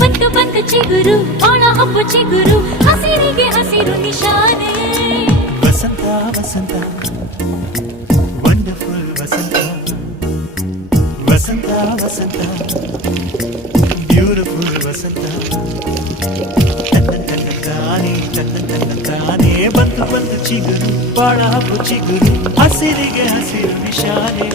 ಬಂತು ಬಂತು ಚಿಗುರು ಬಾಳ ಹಬ್ಬ ಚಿಗುರು ಹಸಿರಿಗೆ ಹಸಿರು ನಿಶಾನೆ ವಸಂತ ವಸಂತ ವಂಡರ್ಫುಲ್ ವಸಂತ ವಸಂತ ವಸಂತ ಬ್ಯೂಟಿಫುಲ್ ವಸಂತ ತಾನೇ ಬಂತು ಬಂತು ಚಿಗುರು ಬಾಳ ಹಬ್ಬ ಚಿಗುರು ಹಸಿರಿಗೆ ಹಸಿರು ನಿಶಾನೆ